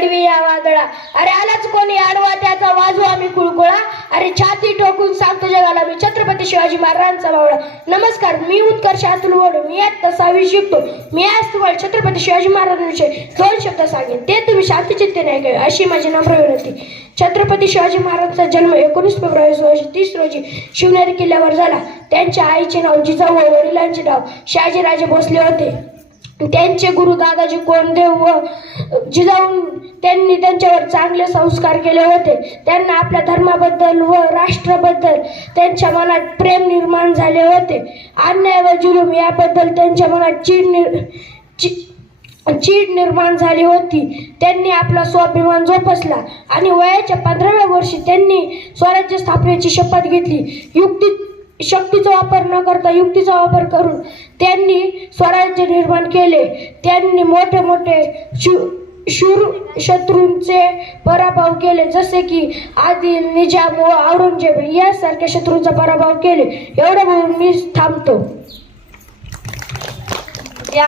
दडवी या वादळा, अरे आलाच कोणी आडवा त्याचा वाजू आम्ही कुळकुळा, अरे छाती ठोकून सांगतो जगाला मी छत्रपती शिवाजी महाराजांचा मावळा. नमस्कार, मी उत्कर्ष अतुल वड, मी आता 6वी शिकतो. मी आज तुम्हाला छत्रपती शिवाजी महाराजांविषयी 2 शब्द सांगेन, ते तुम्ही शांतचित्तेने ऐकावे अशी माझी नम्र विनंती. छत्रपती शिवाजी महाराजांचा जन्म 19 फेब्रुवारी 1630 रोजी शिवनेरी किल्ल्यावर झाला. त्यांच्या आईचे नाव जिजाऊ व वडिलांचे नाव शहाजीराजे भोसले होते. त्यांचे गुरु दादाजी कोंडदेव व जिजाऊ त्यांनी त्यांच्यावर चांगले संस्कार केले होते. त्यांना आपल्या धर्माबद्दल व राष्ट्राबद्दल त्यांच्या मनात प्रेम निर्माण झाले होते. अन्याय व जुलूम याबद्दल त्यांच्या मनात चीड निर्माण झाली होती. त्यांनी आपला स्वाभिमान जोपासला आणि वयाच्या 15व्या वर्षी त्यांनी स्वराज्य स्थापनेची शपथ घेतली. शक्तीचा वापर न करता युक्तीचा वापर करून त्यांनी स्वराज्य निर्माण केले. त्यांनी मोठे मोठे शूर शत्रूंचे पराभव केले, जसे की आदिल, निजाम व औरंगजेब यासारख्या शत्रूंचा पराभव केले. एवढं म्हणून मी थांबतो.